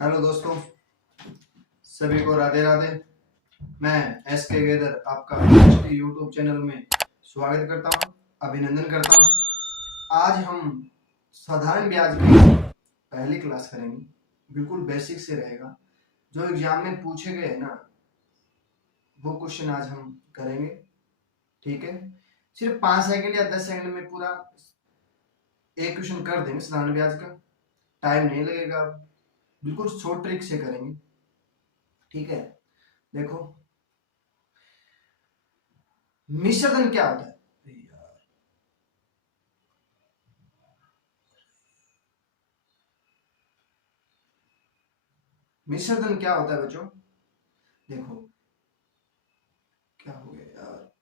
Hello दोस्तों, सभी को राधे राधे। मैं एस के गेदर आपका यूट्यूब चैनल में स्वागत करता हूं, अभिनंदन करता हूं। आज हम साधारण ब्याज की पहली क्लास करेंगे। बिल्कुल बेसिक से रहेगा, जो एग्जाम में पूछे गए हैं ना वो क्वेश्चन आज हम करेंगे। ठीक है, सिर्फ 5 सेकंड या 10 सेकंड में पूरा एक क्वेश्चन कर देंगे साधारण ब्याज का। टाइम नहीं लगेगा, बिल्कुल शॉर्ट ट्रिक से करेंगे। ठीक है, देखो मिश्र धन क्या होता है। मिश्र धन क्या होता है बच्चों? देखो क्या हो गया यार।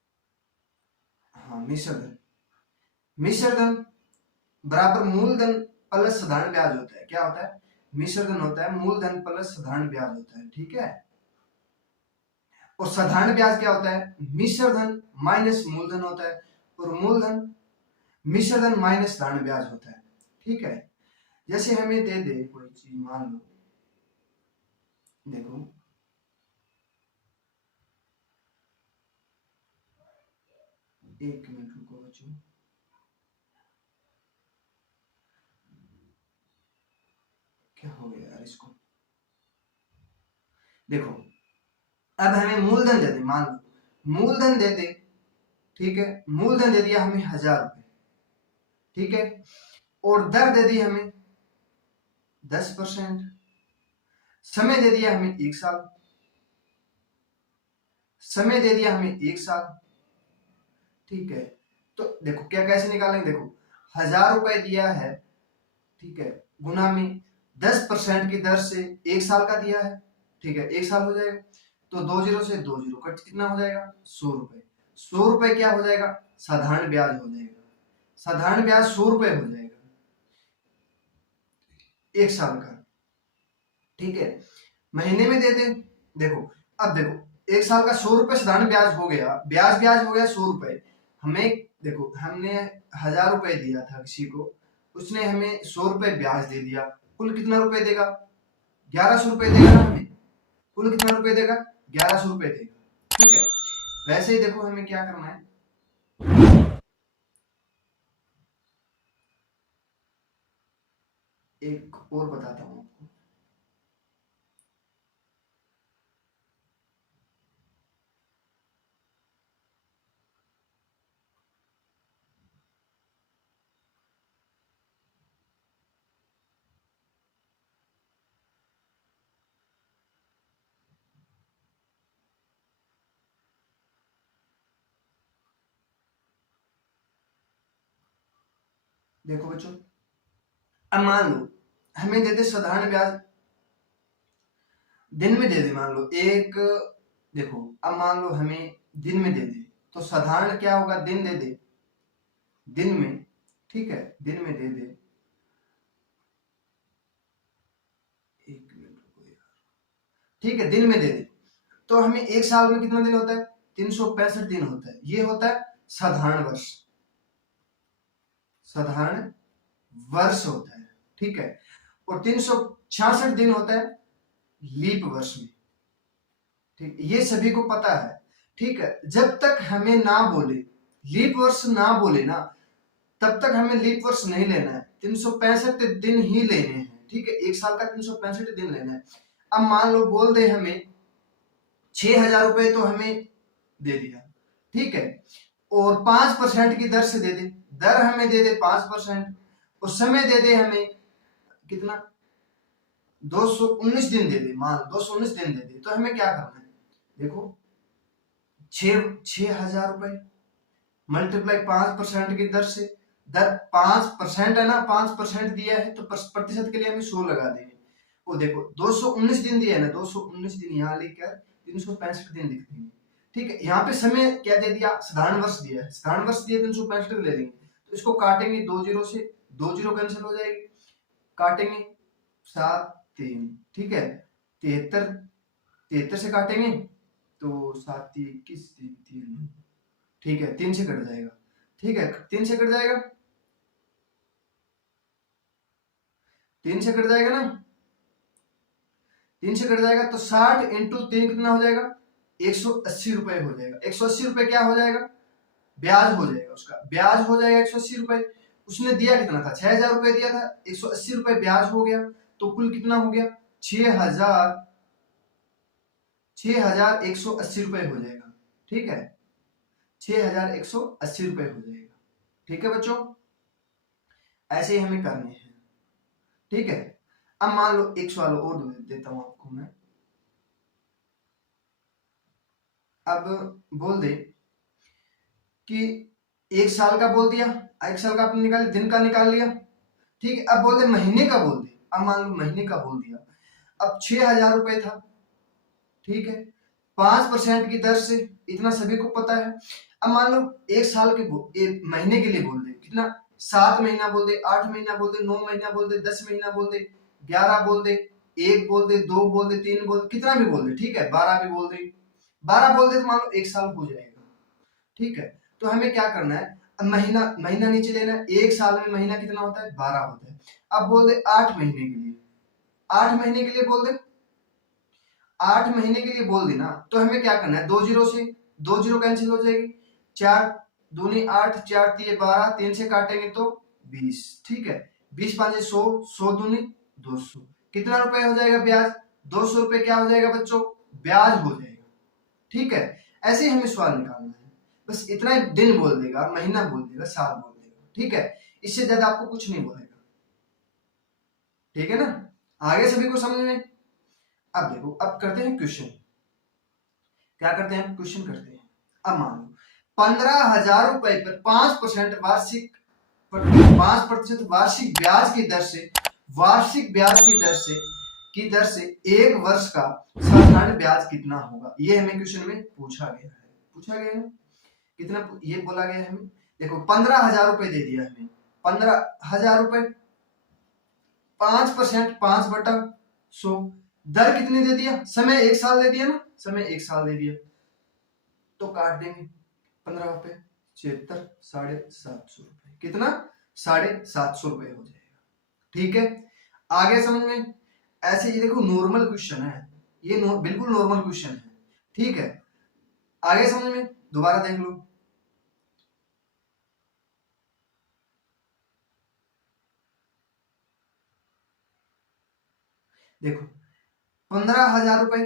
हाँ, मिश्र धन, मिश्र धन बराबर मूलधन प्लस साधारण ब्याज होता है। क्या होता है? मिश्र धन होता है मूलधन प्लस साधारण ब्याज होता है। ठीक है, और साधारण ब्याज क्या होता है? मिश्र धन माइनस मूलधन होता है, और मूलधन मिश्र धन माइनस साधारण ब्याज होता है। ठीक है, जैसे हमें दे दे कोई चीज, मान लो देखो एक मिनट रुको बच्चों। क्या हो गया यार इसको? देखो अब हमें मूलधन दे दे, मान लो मूलधन दे दे। ठीक है, मूलधन दे दिया हमें 1000 रुपए। ठीक है, और दर दे दी हमें 10%। समय दे दिया हमें 1 साल, समय दे दिया हमें 1 साल। ठीक है, तो देखो क्या कैसे निकालेंगे। देखो 1000 रुपए दिया है, ठीक है, गुना में 10% की दर से 1 साल का दिया है। ठीक है, 1 साल हो जाएगा, तो 2 जीरो से 2 जीरो कट, कितना हो जाएगा? 100 रुपए। 100 रुपए क्या हो जाएगा? साधारण ब्याज हो जाएगा। साधारण ब्याज 100 रुपए हो जाएगा 1 साल का। ठीक है, महीने में दे दे। देखो अब देखो 1 साल का 100 रुपए साधारण ब्याज हो गया, ब्याज ब्याज हो गया 100 रुपए। हमें देखो हमने 1000 रुपए दिया था किसी को, उसने हमें 100 रुपए ब्याज दे दिया, कुल कितना रुपए देगा? 1100 रुपए देगा ना हमें। कुल कितना रुपए देगा? 1100 रुपए देगा। ठीक है, वैसे ही देखो हमें क्या करना है। एक और बताता हूँ आपको। देखो बच्चों, अब मान लो हमें दे दे साधारण ब्याज, दिन में दे दे मान लो एक। देखो अब मान लो हमें दिन में दे दे, तो साधारण क्या होगा? दिन दे दे, दिन में। ठीक है, दिन में दे दे। एक मिनट रुको यार। ठीक है, दिन में दे दे, तो हमें 1 साल में कितना दिन होता है? 365 दिन होता है। ये होता है साधारण वर्ष, साधारण वर्ष होता है। ठीक है, और 366 दिन होता है लीप वर्ष में। ठीक, ये सभी को पता है। ठीक है, जब तक हमें ना बोले, लीप वर्ष ना बोले ना, तब तक हमें लीप वर्ष नहीं लेना है। 365 दिन ही लेने हैं। ठीक है, 1 साल का 365 दिन लेना है। अब मान लो बोल दे हमें 6000 रुपए, तो हमें दे दिया। ठीक है, और 5% की दर से दे दे, दर हमें दे दे 5%, और समय दे दे हमें कितना? 219 दिन दे दे, मान 219 दिन दे दे, तो हमें क्या करना है? देखो 6000 रुपए मल्टीप्लाई 5% की दर से, दर 5% है ना, 5% दिया है तो प्रतिशत के लिए हमें 100 लगा देंगे। वो देखो 219 दिन दिया है ना, 219 दिन यहाँ लिखकर 365 दिन लिख देंगे। ठीक है, यहाँ पे समय क्या दे दिया? साधारण वर्ष दिया है, साधारण वर्ष दिया 365 ले लेंगे, तो इसको काटेंगे 2 जीरो से, 2 जीरो कैंसिल हो जाएगी, काटेंगे 7 3। ठीक है, 73, 73 से काटेंगे तो 7 3 21 3 3। ठीक है, 3 से कट जाएगा। ठीक है, 3 से कट जाएगा, 3 से कट जाएगा ना। 3 से कट जाएगा तो 60 इंटू 3 कितना हो जाएगा, 180 रुपए हो जाएगा। 180 रुपए क्या हो जाएगा, ब्याज हो जाएगा, उसका ब्याज हो जाएगा 180 रुपए। उसने दिया कितना था, 6000 रुपए दिया था, 180 रुपए ब्याज हो गया, तो कुल कितना हो गया, 6180 रुपए हो जाएगा। ठीक है, 6180 रुपए हो जाएगा। ठीक है बच्चों, ऐसे ही हमें करने हैं। ठीक है, अब मान लो एक सवाल और देता हूं आपको मैं। अब बोल दे कि एक साल का बोल दिया, एक साल का आपने निकाल, दिन का निकाल लिया। ठीक है, अब बोल दे महीने का बोल दे। अब मान लो महीने का बोल दिया, अब 6000 रुपए था। ठीक है, 5% की दर से, इतना सभी को पता है। अब मान लो एक साल के एक महीने के लिए बोल दे, कितना, 7 महीना बोल दे, 8 महीना बोल दे, 9 महीना बोल दे, 10 महीना बोल दे, 11 बोल दे, 1 बोल दे, 2 बोल दे, 3 बोल दे, कितना भी बोल दे। ठीक है, 12 भी बोल दे, 12 बोल दे तो मान लो एक साल हो जाएगा। ठीक है, तो हमें क्या करना है, अब महीना महीना नीचे लेना है। एक साल में महीना कितना होता है, 12 होता है। अब बोल दे 8 महीने के लिए, 8 महीने के लिए बोल दे, 8 महीने के लिए बोल दी ना, तो हमें क्या करना है, 2 जीरो से 2 जीरो कैंसिल हो जाएगी, 4 दूनी 8, 4 तिये 12, 3 से काटेंगे तो 20। ठीक है, 20 पांचे 100, 100 दूनी 200, कितना रुपए हो जाएगा ब्याज, 200 रुपए क्या हो जाएगा बच्चों, ब्याज हो जाएगा। ठीक है, ऐसे ही हमें सवाल निकालना है। बस इतना ही दिन बोल देगा, महीना बोल देगा, साल बोल देगा। ठीक है, इससे ज्यादा आपको कुछ नहीं बोलेगा। ठीक है ना, आगे सभी को समझ में। अब देखो, अब करते हैं क्वेश्चन। क्या करते हैं, क्वेश्चन करते हैं। अब मान लो 15,000 रुपए पर 5% वार्षिक 5% वार्षिक ब्याज की दर से, वार्षिक ब्याज की दर से 1 वर्ष का साधारण ब्याज कितना होगा, ये हमें क्वेश्चन में पूछा गया है। पूछा गया है कितना, ये बोला गया है हमें। देखो 15,000 रुपए दे दिया हमें, 15,000 रुपए, 5%, 5/100, दर कितनी दे दिया, समय 1 साल दे दिया ना, समय 1 साल दे दिया, तो काट देंगे 15 रुपए, 76, 750 रुपए, कितना, 750 रुपए हो जाएगा। ठीक है, आगे समझ में। ऐसे ये देखो नॉर्मल क्वेश्चन है, ये बिल्कुल नॉर्मल क्वेश्चन है। ठीक है, आगे समझ में, दोबारा देख लो। देखो 15,000 रुपए,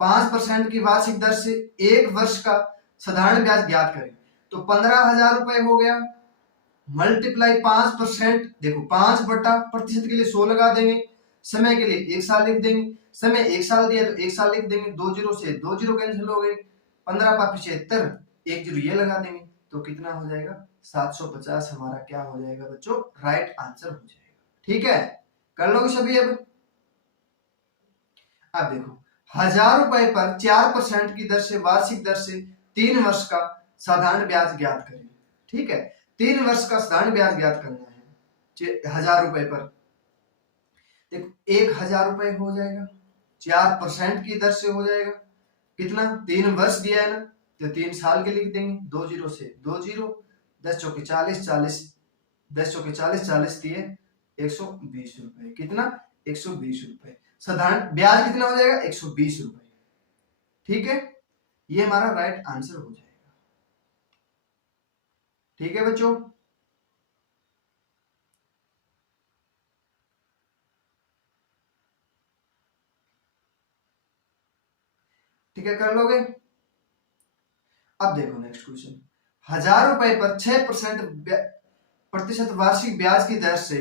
5% की वार्षिक दर से 1 वर्ष का साधारण ब्याज ज्ञात करें, तो 15,000 रुपए हो गया, मल्टीप्लाई 5%, देखो 5/प्रतिशत के लिए 100 लगा देंगे, समय के लिए 1 साल लिख देंगे, समय 1 साल दिया तो 1 साल लिख देंगे, 2 जीरो से 2 जीरो कैंसिल हो गए, 15 पाँच 75, 1 जीरो ये लगा देंगे, तो कितना हो जाएगा, 750 हमारा क्या हो जाएगा बच्चों, राइट आंसर हो जाएगा। ठीक है, कर लोगे सभी। अब देखो 1,000 रुपए पर 4% की दर से, वार्षिक दर से 3 वर्ष का साधारण ब्याज ज्ञात करें। ठीक है, 3 वर्ष का साधारण ब्याज ज्ञात करना है 1,000 रुपए पर। देखो 1,000 रुपए हो जाएगा, 4% की दर से हो जाएगा, कितना, 3 वर्ष दिया है ना, तो 3 साल के लिख देंगे, 2 जीरो से 2 जीरो, 10 चौके 40, 40 10 चौके 40, 40 दिए 120 रुपए, कितना, 120 रुपए। साधारण ब्याज कितना हो जाएगा, 120 रुपए। ठीक है, ये हमारा राइट आंसर हो जाएगा। ठीक है बच्चों, ठीक है, कर लोगे। अब देखो नेक्स्ट क्वेश्चन, 1,000 रुपए पर 6% वार्षिक ब्याज की दर से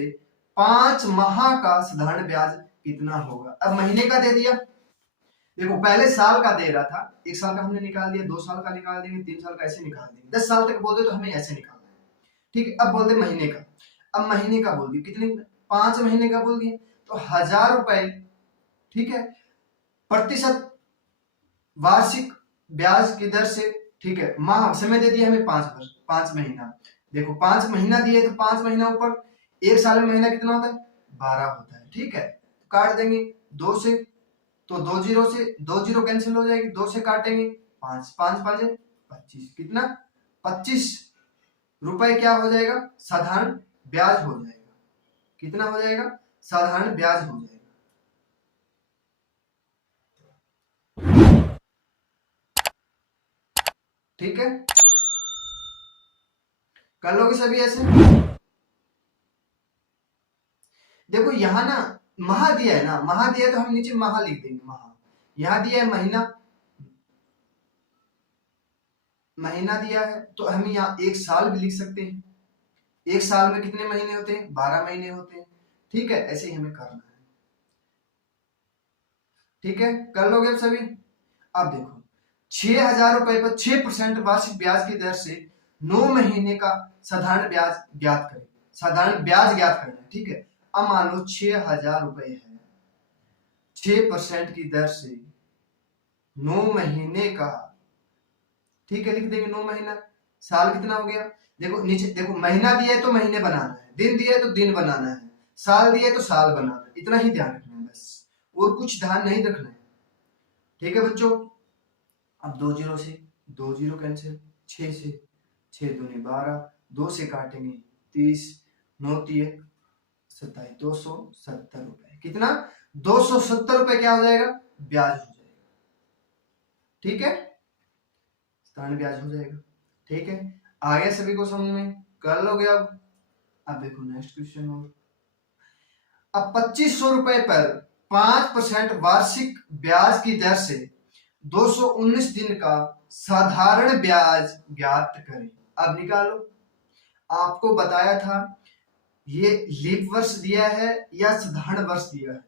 5 माह का साधारण ब्याज कितना होगा। अब महीने का दे दिया, देखो पहले साल का दे रहा था, 1 साल का हमने निकाल दिया, 2 साल का निकाल देंगे, 3 साल का ऐसे निकाल देंगे, 10 साल तक बोल दे तो हमें ऐसे निकालना है। ठीक है, अब बोल दे महीने का। अब महीने का बोल दिया, कितने, 5 महीने का बोल दिया, तो 1,000 रुपए, ठीक है, प्रतिशत वार्षिक ब्याज की दर से, ठीक है, माह समय दे दिया हमें 5 वर्ष, 5 महीना। देखो 5 महीना दिए तो 5 महीना ऊपर, 1 साल में महीना कितना होता है, 12 होता है। ठीक है, काट देंगे 2 से, तो 2 जीरो से 2 जीरो कैंसिल हो जाएगी, 2 से काटेंगे 5, 5 5 25, कितना, 25 रुपए क्या हो जाएगा, साधारण ब्याज हो जाएगा। कितना हो जाएगा, साधारण ब्याज हो जाएगा। ठीक है, कर लोगे सभी ऐसे। देखो यहाँ ना माह दिया है ना, माह दिया है तो हम नीचे माह लिख देंगे, माह। यहाँ दिया है महीना, महीना दिया है तो हम यहाँ एक साल भी लिख सकते हैं। एक साल में कितने महीने होते हैं? 12 महीने होते हैं। ठीक है, ऐसे ही हमें करना है। ठीक है, कर लोगे अब सभी। अब देखो 6,000 रुपए पर 6% वार्षिक ब्याज की दर से 9 महीने का साधारण ब्याज ज्ञात करें। साधारण ब्याज ज्ञात करना है, ठीक है। अब मान लो 6,000 रुपए है, 6% की दर से 9 महीने का, ठीक है, लिख देंगे 9 महीना। साल कितना हो गया? देखो नीचे देखो, महीना दिया है तो महीने बनाना है, दिन दिया है तो दिन बनाना है, साल दिया है तो साल बनाना है, इतना ही ध्यान रखना है बस, और कुछ ध्यान नहीं रखना है। ठीक है बच्चों, अब 2 जीरो से 2 जीरो कैंसिल, 6 से 6 दूनी 12, 2 से काटेंगे 30, 9 तिये 27, 270 रुपए। कितना? 270 रुपए क्या हो जाएगा? ब्याज हो जाएगा। ठीक है, साधारण ब्याज हो जाएगा। ठीक है, आगे सभी को समझ में? कर लोगे अब देखो नेक्स्ट क्वेश्चन। और अब 2500 रुपए पर 5% वार्षिक ब्याज की दर से 219 दिन का साधारण ब्याज ज्ञात करें। अब निकालो। आपको बताया था ये लीप वर्ष दिया है या साधारण वर्ष दिया है।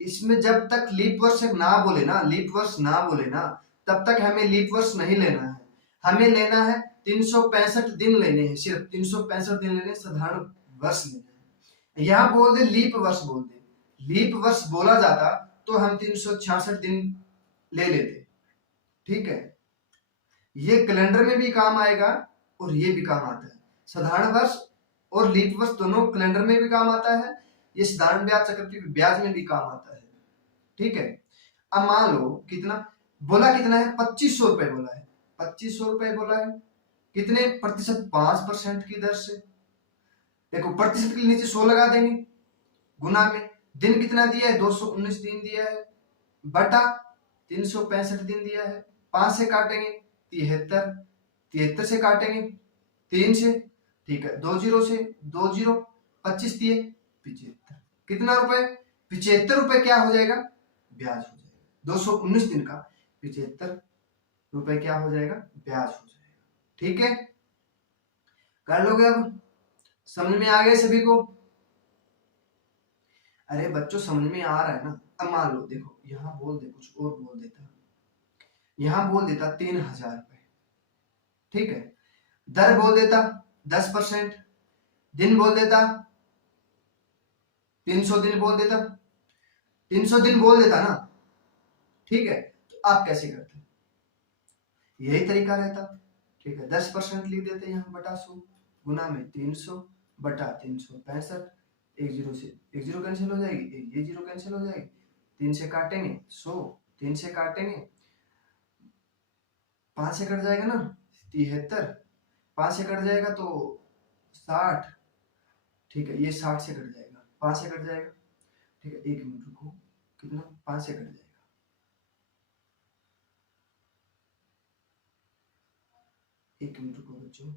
इसमें जब तक लीप वर्ष ना बोले ना, लीप वर्ष ना बोले ना, तब तक हमें लीप वर्ष नहीं लेना है। हमें लेना है 365 दिन लेने हैं, सिर्फ 365 दिन लेने, साधारण वर्ष लेना है। यहाँ बोल दे लीप वर्ष, बोल दे लीप वर्ष बोला जाता तो हम 366 दिन ले लेते। ठीक है, ये कैलेंडर में भी काम आएगा और ये भी काम आता है। साधारण वर्ष और लीप वर्ष दोनों कैलेंडर में भी काम आता है, ये साधारण ब्याज चक्रवृद्धि ब्याज में भी काम आता है। ठीक है, अब मान लो कितना बोला, कितना है? 2500 रुपए बोला है, 2500 रुपए बोला है। कितने प्रतिशत? 5% की दर से। देखो प्रतिशत के नीचे 100 लगा देंगे, गुना में दिन कितना दिया है? 219 दिन दिया है, बटा 365 दिन दिया है, 5 से काटेंगे 73, 73 से काटेंगे 3 से, ठीक है, 2 जीरो से 2 जीरो, 25 दिए 75। कितना रुपए? 75 रुपए क्या हो जाएगा? ब्याज हो जाएगा। 219 दिन का 75 रुपए क्या हो जाएगा? ब्याज हो जाएगा। ठीक है, कर लोगे अब? समझ में आ गए सभी को? अरे बच्चों समझ में आ रहा है ना? अब मान लो देखो यहाँ बोल दे, कुछ और बोल देता, यहाँ बोल देता 3,000 रुपए, ठीक है, दर बोल देता 10%, दिन बोल देता 300 दिन बोल देता, 300 दिन बोल देता ना। ठीक है, तो आप कैसे करते? यही तरीका रहता। ठीक है, 10% लिख देते यहाँ बटा 100, गुना में 300 बटा 365, एक जीरो से एक जीरो कैंसिल हो जाएगी, एक ये जीरो कैंसिल हो जाएगी, 3 से काटेंगे 100, 3 से काटेंगे 5 से कट जाएगा ना 73, 5 से कट जाएगा तो 60, ठीक है, ये 60 से कट जाएगा, 5 से कट जाएगा, ठीक है, 1 मिनट रुको, कितना? 5 से कट जाएगा, एक मिनट रुको बच्चों,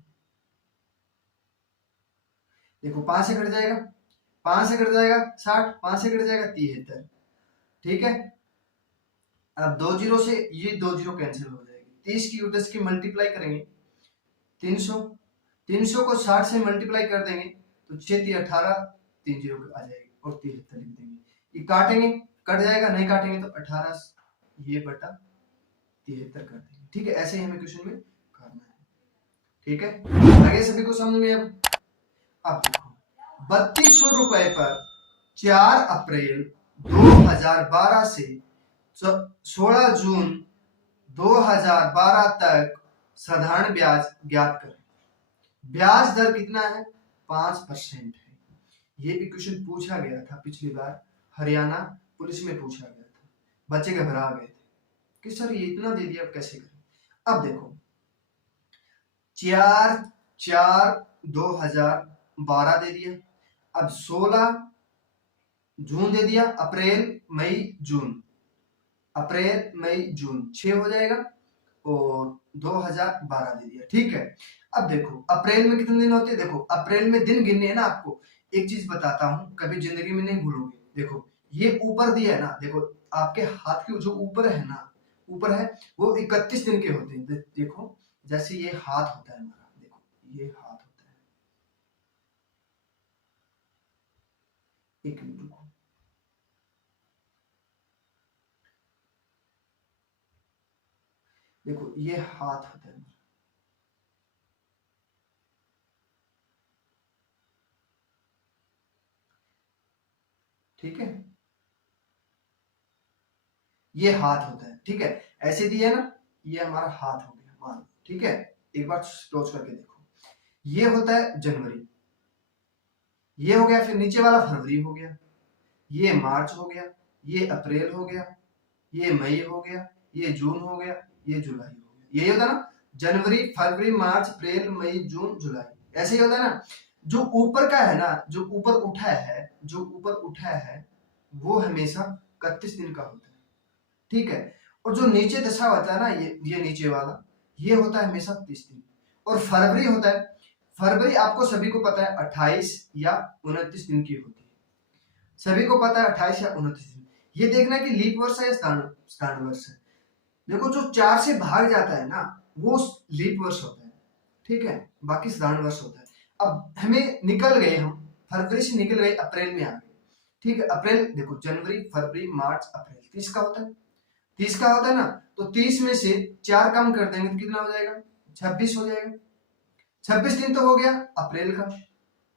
देखो 5 से कट जाएगा, 5 से कट जाएगा 60, 5 से कट जाएगा 73, ठीक है। अब 2 जीरो से ये 2 जीरो कैंसिल हो जाएगी, 30 की और 10 की मल्टीप्लाई करेंगे 300, 300 को 60 से मल्टीप्लाई कर देंगे तो 6 3 18, 3 जीरो आ जाएगी और 73 लिख देंगे। ये काटेंगे, कट जाएगा, नहीं काटेंगे तो 18 ये बटा 73 कर देंगे। ठीक है, ऐसे ही हमें क्वेश्चन में करना है। ठीक है, आगे सभी को समझ में? अब देखो 3200 रुपए पर 4 अप्रैल 2012 से 16 जून 2012 तक साधारण ब्याज ज्ञात करें। ब्याज दर कितना है? 5% है। ये भी क्वेश्चन पूछा गया था पिछली बार, हरियाणा पुलिस में पूछा गया था, बच्चे घबरा गए थे कि सर ये इतना दे दिया, अब कैसे करें? अब देखो 4/4/2012 दे दिया, अब 16 जून दे दिया, अप्रैल मई जून, अप्रैल मई जून 6 हो जाएगा, और 2012 दे दिया, ठीक है। अब देखो अप्रैल में कितने दिन होते हैं, देखो अप्रैल में दिन गिनने हैं ना आपको। एक चीज बताता हूँ, कभी जिंदगी में नहीं भूलोगे। देखो ये ऊपर दिया है ना, देखो आपके हाथ के जो ऊपर है ना, ऊपर है वो 31 दिन के होते हैं। देखो जैसे ये हाथ होता है हमारा, देखो ये हाथ होता है, एक मिनट रुको, देखो ये हाथ होता है, ठीक है, ये हाथ होता है, ठीक है। ऐसे दिया ना, ये हमारा हाथ हो गया मान लो, ठीक है। एक बार क्लोज करके देखो, ये होता है जनवरी, ये हो गया, फिर नीचे वाला फरवरी हो गया, ये मार्च हो गया, ये अप्रैल हो गया, ये मई हो गया, ये जून हो गया, ये जुलाई हो गया। यही होता है ना, जनवरी फरवरी मार्च अप्रैल मई जून जुलाई, ऐसे ही होता है ना। जो ऊपर का है ना, जो ऊपर उठा है, जो ऊपर उठा है वो हमेशा 31 दिन का होता है, ठीक है। और जो नीचे दशा होता है ना, ये नीचे वाला, ये होता है हमेशा 30 दिन। और फरवरी होता है, फरवरी आपको सभी को पता है 28 या 29 दिन की होती है, सभी को पता है 28 या 29 दिन। ये देखना कि लीप वर्ष है या स्थान वर्ष है। देखो जो 4 से भाग जाता है ना, वो लीप वर्ष होता है, ठीक है, बाकी स्थान वर्ष होता है। अब हमें निकल गए, हम फरवरी से निकल गए, अप्रैल में आ गए, ठीक है। अप्रैल देखो जनवरी फरवरी मार्च अप्रैल 30 का होता है, 30 का होता है ना, तो 30 में से 4 कम कर देंगे तो कितना हो जाएगा, 26 हो जाएगा। 26 दिन तो हो गया अप्रैल का,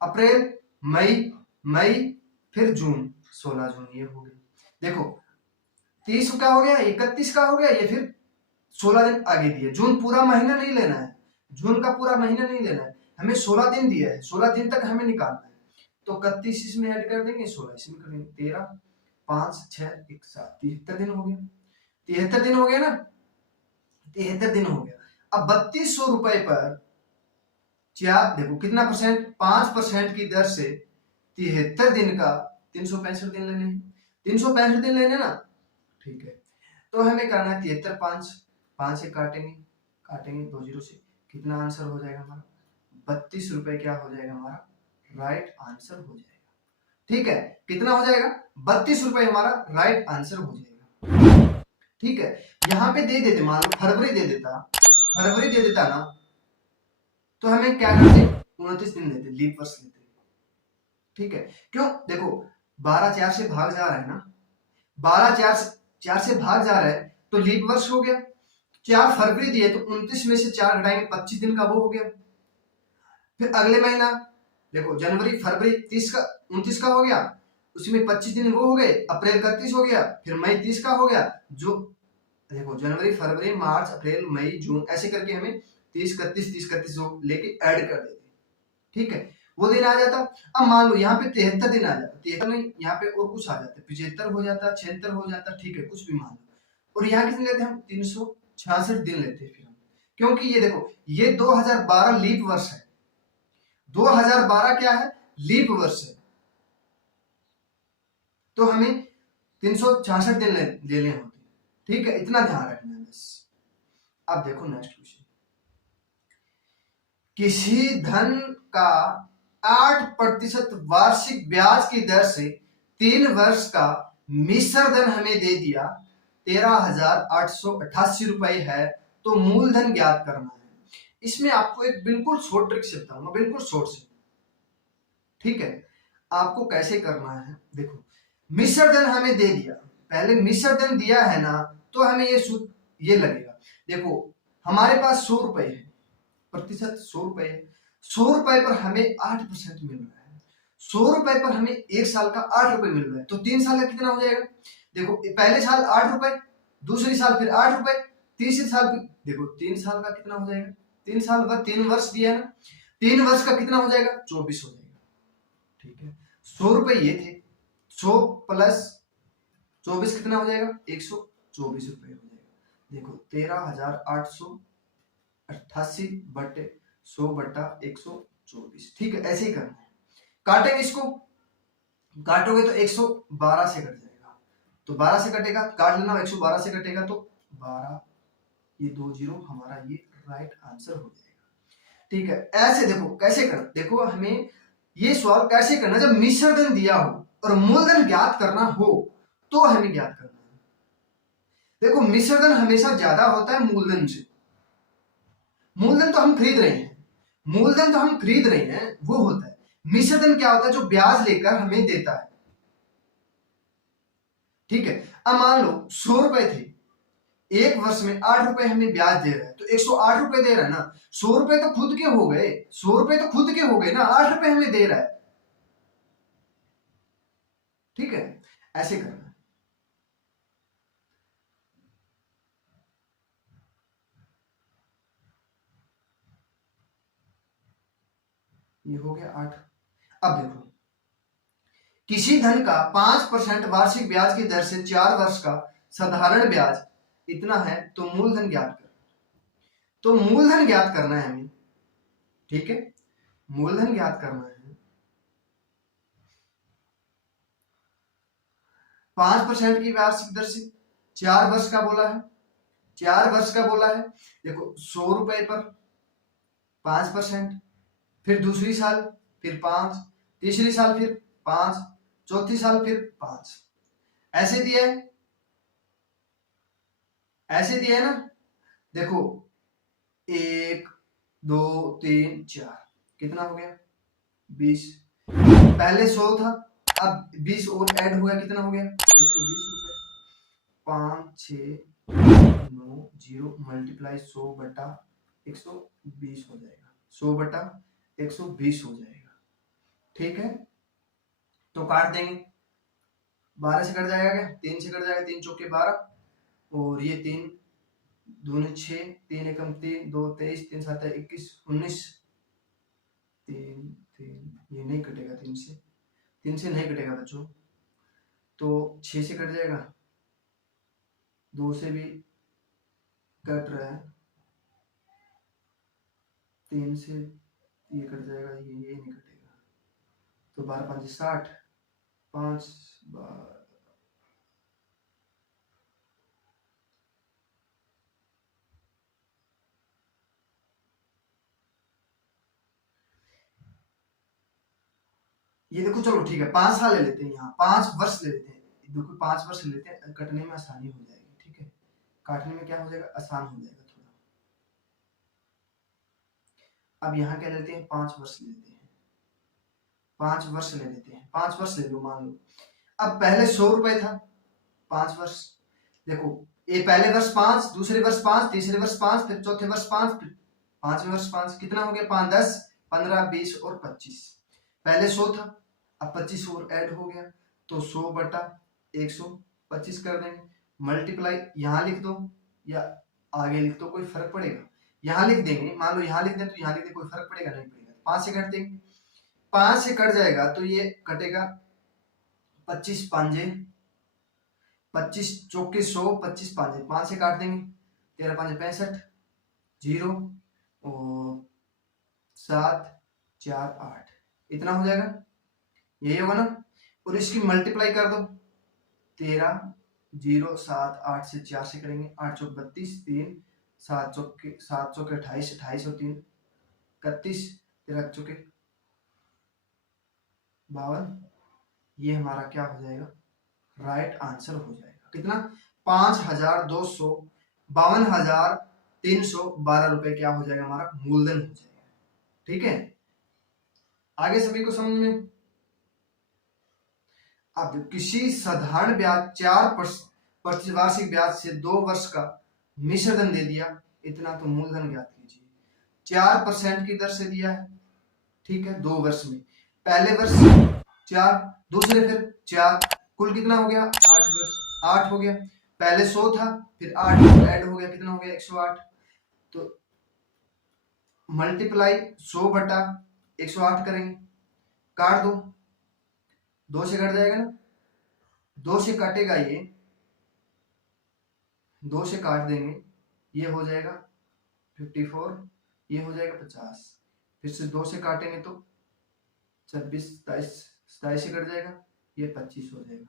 अप्रैल मई, मई फिर जून, 16 जून ये हो गया। देखो 30 का हो गया, 31 का हो गया, ये फिर 16 दिन आगे दिए। जून पूरा महीना नहीं लेना है, जून का पूरा महीना नहीं लेना है, हमें 16 दिन दिया है, 16 दिन तक हमें निकालना है। तो 31 इसमें ऐड कर देंगे, 16 इसमें कर देंगे, 13 5 6 1 7 73 दिन हो गया, 73 दिन हो गया ना, 73 दिन हो गया। अब 3200 रुपए पर चार, देखो कितना परसेंट, 5% की दर से 73 दिन का 365 दिन लेने हैं, 365 दिन लेने ना, ठीक है। तो हमें करना है 73 5, 5 से काटेंगे, काटेंगे 2 जीरो से, कितना आंसर हो जाएगा हमारा, 32 रुपए क्या हो जाएगा हमारा, राइट आंसर हो जाएगा, ठीक है। कितना हो जाएगा, 32 रुपए हमारा राइट आंसर हो जाएगा, ठीक है। यहाँ पे दे देते, मान लो फरवरी दे देता, फरवरी दे देता ना, तो हमें क्या करते, 29 दिन लेते, लीप वर्ष लेते, ठीक है। क्यों, देखो 12 4 से भाग जा रहा है ना, 12 4 से भाग जा रहा है, तो लीप वर्ष हो गया। 4 फरवरी दिए तो 29 में से 4 घटाएंगे, 25 दिन का वो हो गया। फिर अगले महीना देखो जनवरी फरवरी 30 का 29 का हो गया, उसमें 25 दिन वो हो गए, अप्रैल का 30 हो गया, फिर मई 30 का हो गया। जो देखो जनवरी फरवरी मार्च अप्रैल मई जून ऐसे करके हमें 30 31 30 31 लेके ऐड कर देते, ठीक है, वो दिन आ जाता। अब मान लो यहाँ पे 73 दिन आ जाता, 73 नहीं, यहाँ पे और कुछ आ जाता, 75 हो जाता, 76 हो जाता, ठीक है, कुछ भी मान लो। और यहाँ कितने लेते हम, 366 दिन लेते फिर हम, क्योंकि ये देखो ये 2012 लीप वर्ष है, 2012 क्या है, लीप वर्ष है, तो हमें 366 दिन लेने होते, ठीक है, इतना ध्यान रखना है बस। अब देखो नेक्स्ट क्वेश्चन, किसी धन का 8% वार्षिक ब्याज की दर से 3 वर्ष का मिश्र धन हमें दे दिया 13,888 रुपए है, तो मूलधन ज्ञात करना है। इसमें आपको एक बिल्कुल शॉर्ट ट्रिक से बताऊंगा, बिल्कुल शॉर्ट से, ठीक है। आपको कैसे करना है, देखो मिश्र धन हमें दे दिया, पहले मिश्र धन दिया है ना, तो हमें ये लगेगा, देखो हमारे पास 100 रुपए है, प्रतिशत 100 रुपए है, 100 रुपए पर हमें 8% मिल रहा है, 100 रुपए पर हमें 1 साल का 8 रुपए मिल रहा है, तो 3 साल का कितना हो जाएगा, देखो पहले साल 8 रुपए, दूसरी साल फिर 8 रुपए, तीसरी साल देखो 3 साल का कितना हो जाएगा, 3 साल बाद 3 वर्ष दिया है ना, 3 वर्ष का कितना हो जाएगा, 24 हो जाएगा, ठीक है। 100 रुपए ये थे, 100 प्लस 24 कितना हो जाएगा, 124 रुपए हो जाएगा। देखो 13,888 बटे 100 बटा 124, ठीक है, ऐसे ही करना है। काटेंगे इसको, काटोगे तो 112 से कट जाएगा, तो 12 से कटेगा, काट लेना, 112 से कटेगा तो 12 ये 2 जीरो हमारा ये राइट आंसर हो जाएगा। ठीक है, ऐसे देखो कैसे करना, देखो हमें ये सवाल कैसे करना, जब मिश्रधन दिया हो और मूलधन ज्ञात करना हो तो हमें ज्ञात करना है। देखो मिश्रधन हमेशा ज्यादा होता है मूलधन से, मूलधन तो हम खरीद रहे हैं, मूलधन तो हम खरीद रहे हैं वो होता है, मिश्रधन क्या होता है, जो ब्याज लेकर हमें देता है। ठीक है, अब मान लो 100 रुपए थे, एक वर्ष में 8 रुपए हमें ब्याज दे रहा है, तो 108 रुपए दे रहा है ना, 100 रुपए तो खुद के हो गए, 100 रुपए तो खुद के हो गए ना, 8 रुपए हमें दे रहा है। ठीक है, ऐसे करना है। ये हो गया 8। अब देखो किसी धन का 5% वार्षिक ब्याज की दर से 4 वर्ष का साधारण ब्याज इतना है, तो मूलधन ज्ञात कर, तो मूलधन ज्ञात करना है हमें। ठीक है, मूलधन ज्ञात करना है, 5% की वार्षिक दर से 4 वर्ष का बोला है, 4 वर्ष का बोला है। देखो 100 रुपए पर 5%, फिर दूसरी साल फिर 5, तीसरी साल फिर 5, चौथी साल फिर 5, ऐसे दिया है, ऐसे दिया है ना। देखो 1 2 3 4, कितना हो गया 20, पहले 100 था, अब 20 और ऐड हो गया, कितना हो गया 120 रुपए, 5 6 9 0 मल्टीप्लाई 100 बटा 120 हो जाएगा, 100 बटा 120 हो जाएगा। ठीक है, तो काट देंगे, 12 से कट जाएगा, क्या 3 से कट जाएगा, 3 चौके 12, और ये 3 दूनी 6, 3 एकम 3, 2 23, 3 7 21 19, 3 3 ये नहीं कटेगा, 3 से नहीं कटेगा बच्चों, तो 6 से कट जाएगा, 2 से भी कट रहा है, 3 से ये कट जाएगा, ये नहीं कटेगा, तो 12 5 60, 5 ये देखो, चलो ठीक है 5 साल ले लेते हैं, यहाँ 5 वर्ष ले लेते हैं, देखो 5 वर्ष ले लेते हैं, कटने में आसानी हो जाएगी। ठीक है, काटने में क्या हो जाएगा, आसान हो जाएगा थोड़ा। अब यहाँ क्या लेते हैं, 5 वर्ष ले लेते हैं, 5 वर्ष ले लेते हैं, 5 वर्ष ले लो, मान लो अब पहले 100 रुपए था, 5 वर्ष, देखो ये पहले वर्ष 5, दूसरे वर्ष 5, तीसरे वर्ष 5, फिर चौथे वर्ष 5, फिर पांचवें वर्ष 5, कितना हो गया 5 10 15 20 और 25, पहले 100 था, अब 25 और ऐड हो गया, तो 100 बटा 125 कर देंगे, मल्टीप्लाई यहाँ लिख दो या आगे लिख दो, कोई फर्क पड़ेगा, यहाँ लिख देंगे, मान लो यहाँ लिख दें तो यहाँ लिख दें, कोई फर्क पड़ेगा नहीं पड़ेगा, 5 से कट देंगे, 5 से कट जाएगा तो ये कटेगा 25 पांजे 25 चौके 100, 25 पांजे 5 से काट देंगे, 13 पांजे 65, 0 और 7 4 8, इतना हो जाएगा, यही होगा ना, और इसकी मल्टीप्लाई कर दो, 13 0 7 8 से 4 से करेंगे, 8 चौक 32, 3 7 चौके 28, 28 और 3 31, 13 चौके 52, ये हमारा क्या हो जाएगा, राइट आंसर हो जाएगा, कितना 5,252,312 रुपए क्या हो जाएगा, हमारा मूलधन हो जाएगा। ठीक है, आगे सभी को समझ में। अब किसी साधारण ब्याज 4% वार्षिक ब्याज से 2 वर्ष का मिश्रधन दे दिया, इतना तो मूलधन ज्ञात कीजिए, 4% की दर से दिया है। ठीक है, 2 वर्ष में, पहले वर्ष 4, दूसरे फिर 4, कुल कितना हो गया 8 वर्ष, 8 हो गया, पहले 100 था, फिर 8 ऐड हो गया, कितना हो गया 108, तो मल्टीप्लाई 100 बटा 108 करेंगे, काट दो, 2 से कट जाएगा ना, 2 से काटेगा ये, 2 से काट देंगे, ये हो जाएगा 54, ये हो जाएगा 50, फिर से 2 से काटेंगे तो 26 27, 27 से कट जाएगा, ये 25 हो जाएगा,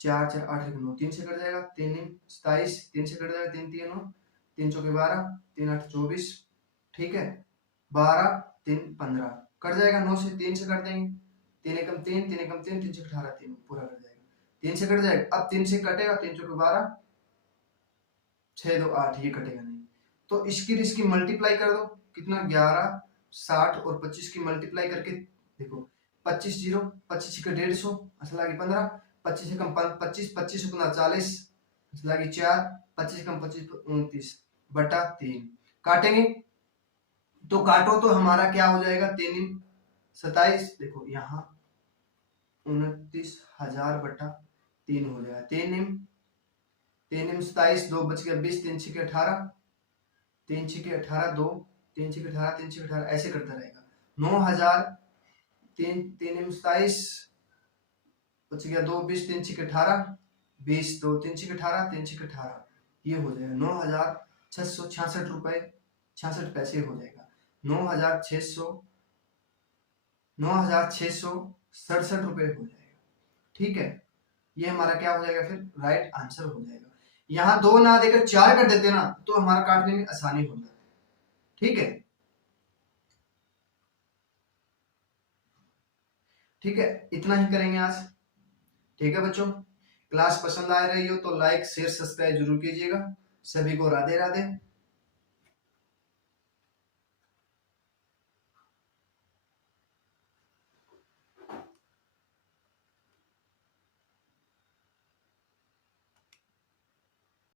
4 4 8 9, 3 से कट जाएगा, 3 27, 3 से कट जाएगा, 3 3 9, 3 चौके 12, 3 8 24, ठीक है, 12 3 15, कट जाएगा। 9 से 3 से कर देंगे, 3 एकम 3, 3 एकम 3, 3 से 18, 3 पूरा कट जाएगा, 3 से कट जाएगा। अब 3 से कटेगा, 3 चौके 12, 6 2 8, ये कटेगा नहीं। तो इसकी मल्टीप्लाई कर दो, कितना 11 60 और 25 की मल्टीप्लाई करके देखो, 25 0, 25 का 150, असला की 15, 25 कम 25, 25 गुना 40, असला की 4, 25 कम 25 29 बटा 3, काटेंगे तो काटो तो हमारा क्या हो जाएगा, 3 27, देखो यहाँ 29,000 बटा 3 हो जाएगा। 3 27, 2 बच गया 20, 3 6 18, 3 6 18, 2 3 6 18, 3 6 18, ऐसे करता रहेगा। 9,000, 3 3 27 बच गया 2 20, 3 6 18, 20, 2 3 6 18, 3 6 18, ये हो जाएगा 9,666 रुपए 66 पैसे हो जाएगा। 9,667 रुपए हो जाएगा, ठीक है। ये हमारा क्या हो जाएगा, फिर राइट आंसर हो जाएगा। यहाँ 2 ना देकर 4 कर देते ना तो हमारा काटने में आसानी हो जाती, ठीक है। ठीक है, इतना ही करेंगे आज, ठीक है बच्चों। क्लास पसंद आ रही हो तो लाइक शेयर सब्सक्राइब जरूर कीजिएगा। सभी को राधे राधे।